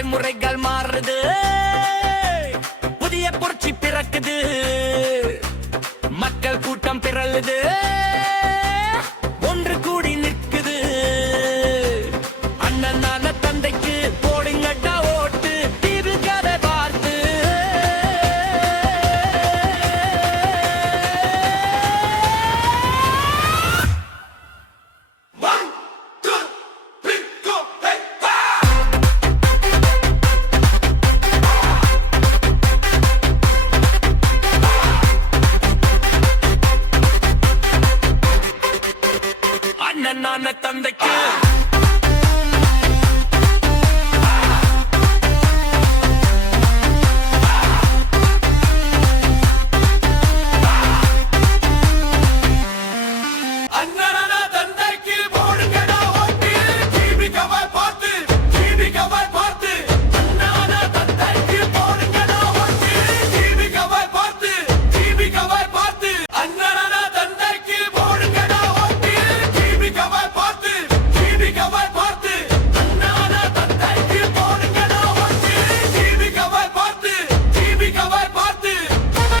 தலைமுறைகள் மாறுது. புதிய புரட்சி பிறக்குது. மக்கள் கூட்டம் பிறழுது. நான் தந்தைக்கு.